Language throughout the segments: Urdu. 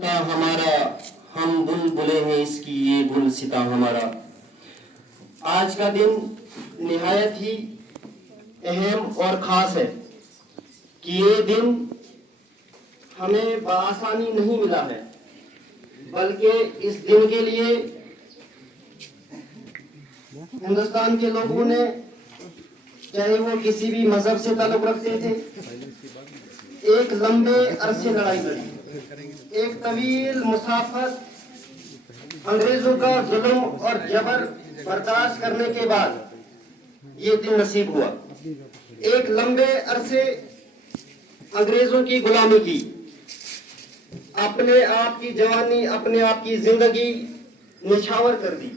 ہمارا ہم بلبلے ہیں اس کی یہ گلستاں ہمارا. آج کا دن نہایت ہی اہم اور خاص ہے کہ یہ دن ہمیں بآسانی نہیں ملا ہے، بلکہ اس دن کے لیے ہندوستان کے لوگوں نے، چاہے وہ کسی بھی مذہب سے تعلق رکھتے تھے، ایک لمبے عرصے لڑائی لڑی، ایک طویل مسافت انگریزوں کا ظلم اور جبر برداشت کرنے کے بعد یہ دن نصیب ہوا. ایک لمبے عرصے انگریزوں کی غلامی کی، اپنے آپ کی جوانی، اپنے آپ کی زندگی نچھاور کر دی،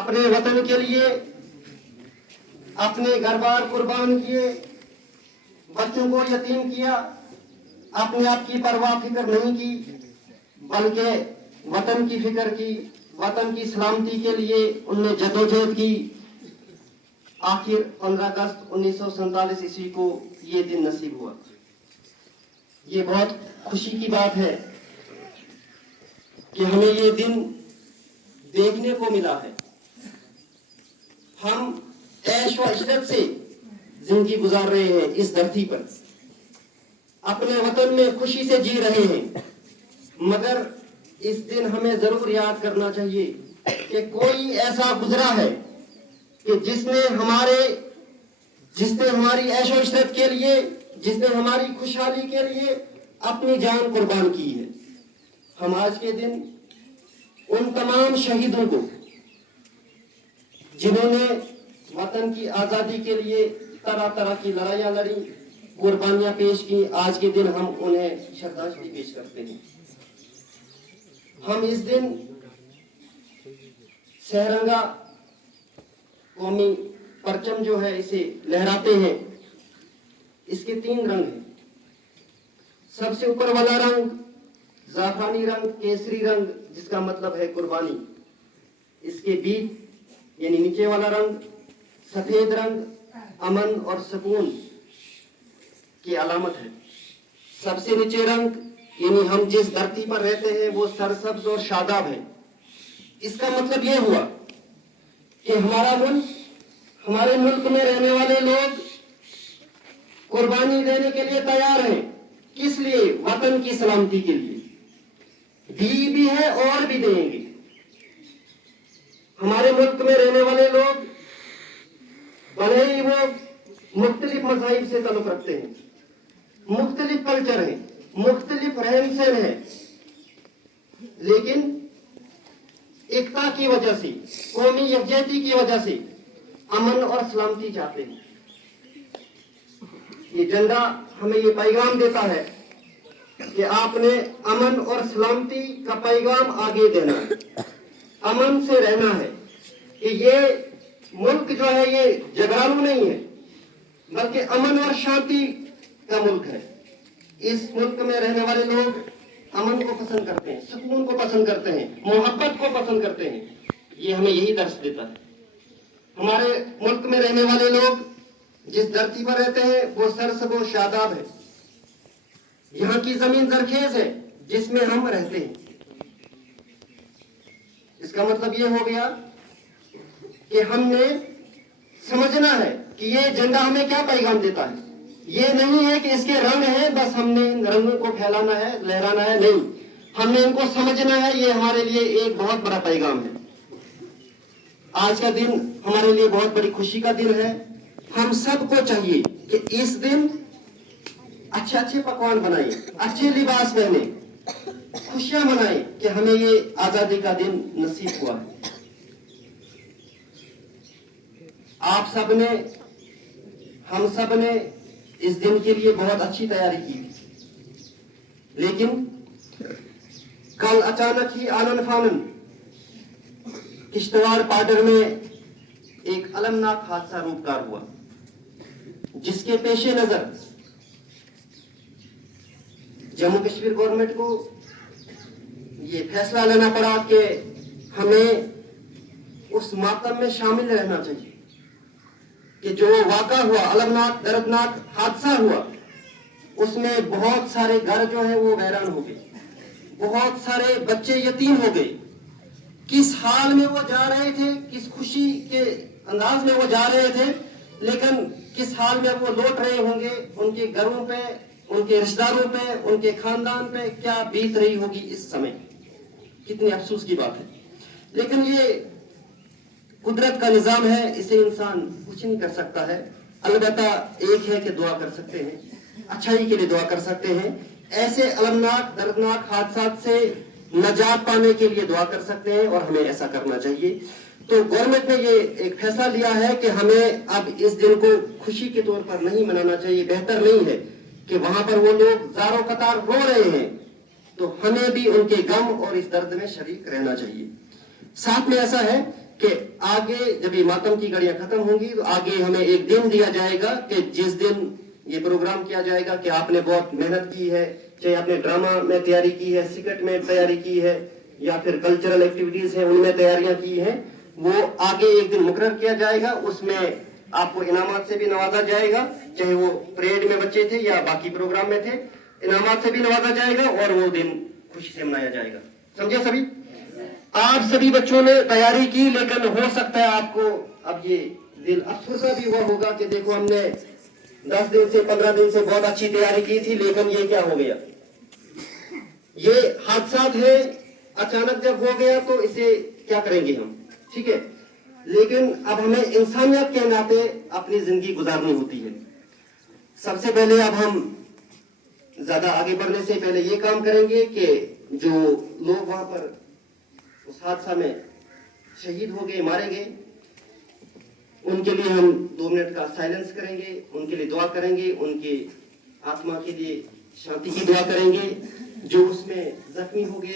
اپنے وطن کے لیے اپنے گھر بار قربان کیے، بچوں کو یتیم کیا، اپنے آپ کی پرواہ فکر نہیں کی، بلکہ وطن کی فکر کی، وطن کی سلامتی کے لیے ان نے جدوجہد کی. آخر 15 اگست 1947 عیسوی کو یہ دن نصیب ہوا. یہ بہت خوشی کی بات ہے کہ ہمیں یہ دن دیکھنے کو ملا ہے. ہم عیش و عشرت سے زندگی گزار رہے ہیں اس دھرتی پر، اپنے وطن میں خوشی سے جی رہے ہیں، مگر اس دن ہمیں ضرور یاد کرنا چاہیے کہ کوئی ایسا گزرا ہے کہ جس نے ہماری عیش و عشرت کے لیے، جس نے ہماری خوشحالی کے لیے اپنی جان قربان کی ہے. ہم آج کے دن ان تمام شہیدوں کو، جنہوں نے وطن کی آزادی کے لیے طرح طرح کی لڑائیاں لڑی، قربانیاں پیش کی، آج کے دن ہم انہیں شرਧانجلی پیش کرتے ہیں. ہم اس دن سہرنگا قومی پرچم جو ہے اسے لہراتے ہیں. اس کے 3 رنگ ہیں. سب سے اوپر والا رنگ زعفرانی رنگ، کیسری رنگ، جس کا مطلب ہے قربانی. اس کے بیچ یعنی نیچے والا رنگ سفید رنگ امن اور سکون کی علامت ہے. سب سے نیچے رنگ یعنی ہم جس دھرتی پر رہتے ہیں وہ سرسبز اور شاداب ہے. اس کا مطلب یہ ہوا کہ ہمارے ملک میں رہنے والے لوگ قربانی دینے کے لیے تیار ہیں. کس لیے؟ وطن کی سلامتی کے لیے. دی بھی ہے اور بھی دیں گے. ہمارے ملک میں رہنے والے لوگ بھلے ہی وہ مختلف مذاہب سے تعلق رکھتے ہیں، مختلف کلچر ہیں، مختلف رہن سہن ہے، لیکن ایکتا کی وجہ سے، قومی یکجہتی کی وجہ سے امن اور سلامتی چاہتے ہیں. یہ جھنڈا ہمیں یہ پیغام دیتا ہے کہ آپ نے امن اور سلامتی کا پیغام آگے دینا ہے، امن سے رہنا ہے. کہ یہ ملک جو ہے یہ جگالو نہیں ہے، بلکہ امن اور شانتی کا ملک ہے. اس ملک میں رہنے والے لوگ امن کو پسند کرتے ہیں، سکون کو پسند کرتے ہیں، محبت کو پسند کرتے ہیں. یہ ہمیں یہی درس دیتا ہے. ہمارے ملک میں رہنے والے لوگ جس دھرتی پر رہتے ہیں وہ سرسبز و شاداب ہے. یہاں کی زمین زرخیز ہے جس میں ہم رہتے ہیں. اس کا مطلب یہ ہو گیا کہ ہم نے سمجھنا ہے کہ یہ جھنڈا ہمیں کیا پیغام دیتا ہے. یہ نہیں ہے کہ اس کے رنگ ہیں بس ہم نے ان رنگوں کو پھیلانا ہے، لہرانا ہے، نہیں. ہم نے ان کو سمجھنا ہے. یہ ہمارے لیے ایک بہت بڑا پیغام ہے. آج کا دن ہمارے لیے بہت بڑی خوشی کا دن ہے. ہم سب کو چاہیے کہ اس دن اچھے اچھے پکوان بنائیں، اچھے لباس پہنیں، خوشیاں منائیں کہ ہمیں یہ آزادی کا دن نصیب ہوا ہے. آپ سب نے، ہم سب نے اس دن کے لیے بہت اچھی تیاری کی، لیکن کل اچانک ہی آنن فانن کشتواڑ پاڈر میں ایک المناک حادثہ روپدار ہوا، جس کے پیش نظر جموں کشمیر گورنمنٹ کو یہ فیصلہ لینا پڑا کہ ہمیں اس ماتم میں شامل رہنا چاہیے کہ جو واقعہ ہوا، المناک دردناک حادثہ ہوا، اس میں بہت سارے گھر جو ہیں وہ ویران ہو گئے، بہت سارے بچے یتیم ہو گئے. کس حال میں وہ جا رہے تھے, کس خوشی کے انداز میں وہ جا رہے تھے, لیکن کس حال میں وہ لوٹ رہے ہوں گے. ان کے گھروں پہ, ان کے رشتہ داروں پہ, ان کے خاندان پہ کیا بیت رہی ہوگی اس سمے. کتنی افسوس کی بات ہے. لیکن یہ قدرت کا نظام ہے, اسے انسان کچھ نہیں کر سکتا ہے. البتہ ایک ہے کہ دعا کر سکتے ہیں, اچھائی کے لیے دعا کر سکتے ہیں. ایسے المناک دردناک حادثات سے نجات پانے کے لیے دعا کر سکتے ہیں, اور ہمیں ایسا کرنا چاہیے. تو گورنمنٹ نے یہ ایک فیصلہ لیا ہے کہ ہمیں اب اس دن کو خوشی کے طور پر نہیں منانا چاہیے. بہتر نہیں ہے کہ وہاں پر وہ لوگ زاروں قطار رو رہے ہیں, تو ہمیں بھی ان کے غم اور اس درد میں شریک رہنا چاہیے. ساتھ میں ایسا ہے کہ آگے جب یہ ماتم کی گھڑیاں ختم ہوں گی تو آگے ہمیں ایک دن دیا جائے گا کہ جس دن یہ پروگرام کیا جائے گا کہ آپ نے بہت محنت کی ہے, چاہے آپ نے ڈرامہ میں تیاری کی ہے, سکٹ میں تیاری کی ہے, یا پھر کلچرل ایکٹیویٹیز ہیں ان میں تیاریاں کی ہیں, وہ آگے ایک دن مقرر کیا جائے گا. اس میں آپ کو انعامات سے بھی نوازا جائے گا, چاہے وہ پریڈ میں بچے تھے یا باقی پروگرام میں تھے, انعامات سے بھی نوازا جائے گا اور وہ دن خوشی سے منایا جائے گا. سمجھے سبھی؟ آپ سبھی بچوں نے تیاری کی, لیکن ہو سکتا ہے آپ کو اب یہ دل افسردہ بھی ہوا ہوگا کہ دیکھو ہم نے 10 دن سے 15 دن سے بہت اچھی تیاری کی تھی, لیکن یہ کیا ہو گیا. یہ حادثات ہے, اچانک جب ہو گیا تو اسے کیا کریں گے ہم. ٹھیک ہے, لیکن اب ہمیں انسانیت کے ناطے اپنی زندگی گزارنی ہوتی ہے. سب سے پہلے اب ہم زیادہ آگے بڑھنے سے پہلے یہ کام کریں گے کہ جو لوگ وہاں پر اس حادثہ میں شہید ہو گئے, مارے گئے, ان کے لیے ہم 2 منٹ کا سائلنس کریں گے, ان کے لیے دعا کریں گے, ان کی آتما کے لیے شانتی کی دعا کریں گے. جو اس میں زخمی ہو گئے